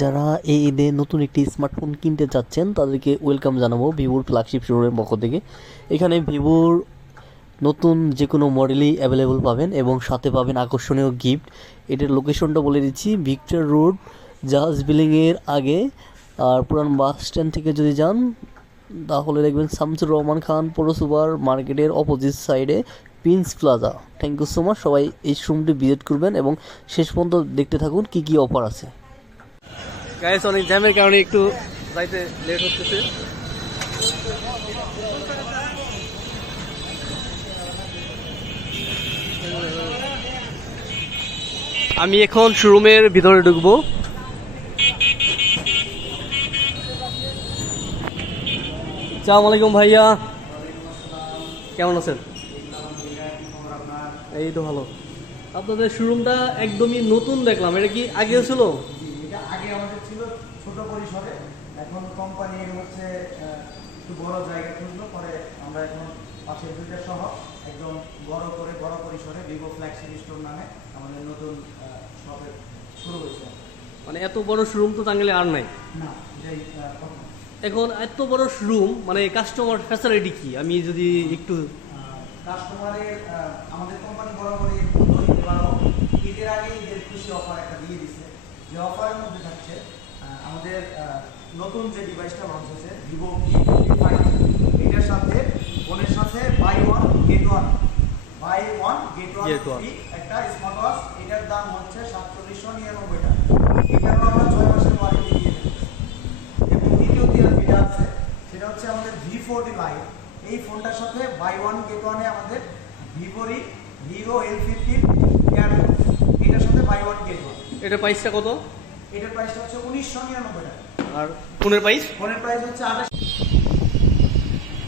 যারা এই ঈদে নতুন একটি স্মার্টফোন কিনতে চাচ্ছেন, তাদেরকে ওয়েলকাম জানাব ভিভোর ফ্ল্যাগশিপ শোরুমের পক্ষ থেকে। এখানে ভিভোর নতুন যে কোনো মডেলই অ্যাভেলেবল পাবেন এবং সাথে পাবেন আকর্ষণীয় গিফট এটার লোকেশনটা বলে দিচ্ছি ভিক্টর রোড জাহাজ বিল্ডিংয়ের আগে। আর পুরান বাস স্ট্যান্ড থেকে যদি যান, তাহলে দেখবেন শামসুর রহমান খান পৌরসভার মার্কেটের অপোজিট সাইডে Prince Plaza thank you so much সবাই এই শোরুমটি ভিজিট করবেন এবং শেষ পর্যন্ত দেখতে থাকুন কী কী অফার আছে। গাইস অনেক জ্যামের কারণে একটু যাইতে লেট হচ্ছে। আমি এখন শোরুমের ভিতরে ঢুকবো। সালাম আলাইকুম ভাইয়া। কেমন আছেন? এই তো ভালো। আপনাদের শোরুমটা একদমই নতুন দেখলাম। এটা কি আগে ছিল এটা আগে আমাদের ছিল ছোট পরিসরে এখন কোম্পানি হচ্ছে একটু বড় জায়গা খুঁজলো পরে আমরা এখন পাশের দুইটা সহ একদম বড় করে বড় পরিসরে ভিভো ফ্ল্যাগশিপ স্টোর নামে আমাদের নতুন শপে শুরু হয়েছে। মানে এত বড় শোরুম তো তাহলে আর নাই? না এখন এত বড় শোরুম মানে কাস্টমার ফ্যাসিলিটি কি? আমি যদি একটু কাস্টমারের আমাদের কোম্পানি বরাবরই ঈদের আগে ঈদের খুশি অফার একটা দিয়ে দিছে। যে অফারের মধ্যে থাকছে আমাদের নতুন যে ডিভাইসটা লঞ্চ হয়েছে ভিভো ভি ফাইভ এটার সাথে ফোনের সাথে buy one get one buy one get one একটা স্মার্ট ওয়াচ এটার দাম হচ্ছে সাতচল্লিশশো নিরানব্বই টাকা। এটারও আমরা ছয় মাসের ওয়ারেন্টি দিয়ে দেবো এবং দ্বিতীয় যেটা আছে সেটা হচ্ছে আমাদের ভি ফোরটি লাইট এই ফোনটার সাথে বাই ওয়ান গেট ওয়ানে আমাদের ভিভোরই ভিভো এল ফিফটিন এটার সাথে বাই ওয়ান গেট ওয়ান এটা প্রাইসটা কত? এটার প্রাইসটা হচ্ছে উনিশশো নিরানব্বই টাকা। আর ফোনের প্রাইস ফোনের প্রাইস হচ্ছে আঠাশ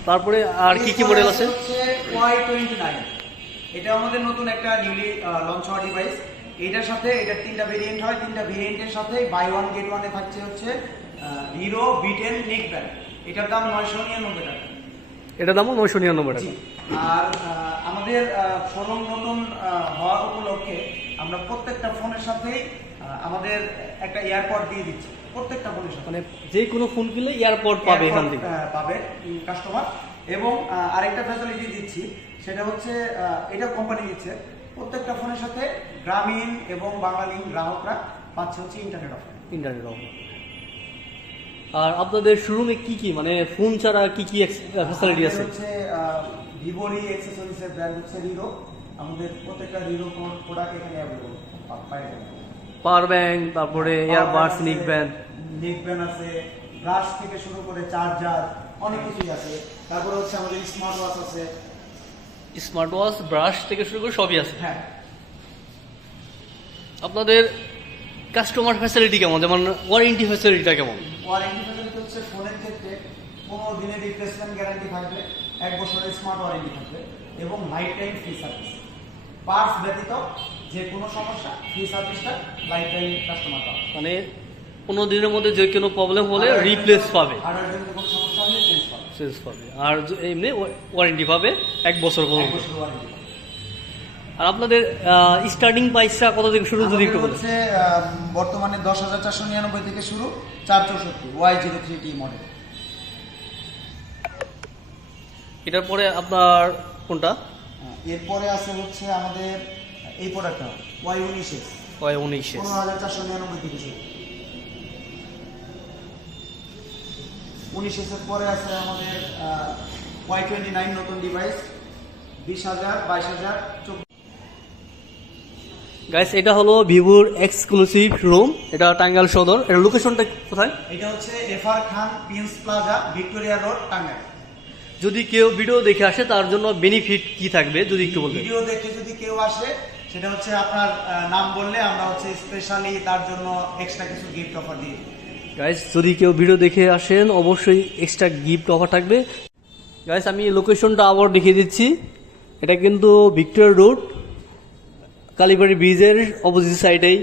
তারপরে আর কি কি মডেল আছে? ওয়াই টোয়েন্টি নাইন এটা আমাদের নতুন একটা নিউলি লঞ্চ হওয়া ডিভাইস এটার সাথে এটার তিনটা ভেরিয়েন্ট হয়। তিনটা ভেরিয়েন্টের সাথে বাই ওয়ান গেট ওয়ানে থাকছে হচ্ছে হিরো বিটেন নেক ব্যান্ড এটার দাম নয়শো নিরানব্বই টাকা। এটার দামও নয়শো নিরানব্বই টাকা। আর আমাদের শোরুম নতুন হওয়ার উপলক্ষে আমরা প্রত্যেকটা ফোনের সাথেই আমাদের একটা এয়ারপড দিয়ে দিচ্ছি প্রত্যেকটা ফোনের সাথে মানে যে কোনো ফোন কিনলে এয়ারপড পাবে এখান থেকে। পাবে কাস্টমার এবং আরেকটা ফ্যাসিলিটি দিচ্ছি সেটা হচ্ছে এটা কোম্পানি দিচ্ছে। প্রত্যেকটা ফোনের সাথে গ্রামীণ এবং বাঙালি গ্রাহকরা পাচ্ছে হচ্ছে ইন্টারনেট অফার ইন্টারনেট অফার আর আপনাদের শোরুমে কি কি? মানে ফোন ছাড়া কি কি ফ্যাসিলিটি আছে? হচ্ছে ভিভোরই অ্যাক্সেসরিজের ব্র্যান্ড হচ্ছে রিরো আমাদের প্রত্যেকটা রিরো প্রোডাক্ট এখানে অ্যাভেলেবল যাবেন পাওয়ার ব্যাংক তারপরে earbuds neck band neck band আছে ব্রাশ থেকে শুরু করে চার্জার অনেক কিছুই আছে। তারপরে হচ্ছে আমাদের স্মার্ট ওয়াচ আছে। স্মার্ট ওয়াচ ব্রাশ থেকে শুরু করে সবই আছে। হ্যাঁ। আপনাদের কাস্টমার ফ্যাসিলিটি কেমন? যেমন ওয়ারেন্টি ফ্যাসিলিটিটা কেমন? ওয়ারেন্টি ফ্যাসিলিটি হচ্ছে ফোনের ক্ষেত্রে পনেরো দিনের রিপ্লেসমেন্ট গ্যারান্টি থাকবে এক বছরের স্মার্ট ওয়ারেন্টি থাকবে এবং life time free service parts ব্যতীত যে কোনো সমস্যা ফ্রি সার্ভিসটা লাইফ টাইম কাস্টমার পাবে। মানে পনেরো দিনের মধ্যে যে কোনো প্রবলেম হলে রিপ্লেস পাবে। কোনো চেঞ্জ পাবে। আর এমনি ওয়ারেন্টি পাবে এক বছর পর্যন্ত আর আপনাদের স্টার্টিং প্রাইসটা কত থেকে শুরু যদি একটু হচ্ছে বর্তমানে দশ হাজার চারশো নিরানব্বই থেকে শুরু চার চৌষট্টি Y zero three T model এটার পরে আপনার কোনটা? এরপরে আছে হচ্ছে আমাদের এই প্রোডাক্টটা ওয়াই উনিশে কয় উনিশে পনেরো হাজার চারশো নিরানব্বই থেকে শুরু উনিশ এর পরে আছে আমাদের ওয়াই টোয়েন্টি নাইন নতুন ডিভাইস বিশ হাজার বাইশ হাজার গাইস এটা হলো ভিভোর এক্সক্লুসিভ রুম এটা টাঙ্গাইল সদর এর লোকেশনটা কোথায়? এটা হচ্ছে FR Khan Prince Plaza Victoria road Tangail যদি কেউ ভিডিও দেখে আসে তার জন্য বেনিফিট কি থাকবে? যদি একটু বলবেন। ভিডিও দেখে যদি কেউ আসে সেটা হচ্ছে আপনার নাম বললে আমরা হচ্ছে স্পেশালি তার জন্য এক্সট্রা কিছু গিফট অফার দিই। গাইস যদি কেউ ভিডিও দেখে আসেন, অবশ্যই এক্সট্রা গিফট অফার থাকবে। গাইস আমি লোকেশনটা আবার দেখিয়ে দিচ্ছি। এটা কিন্তু ভিক্টোরিয়া রোড কালীবাড়ি ব্রিজের অপোজিট সাইডেই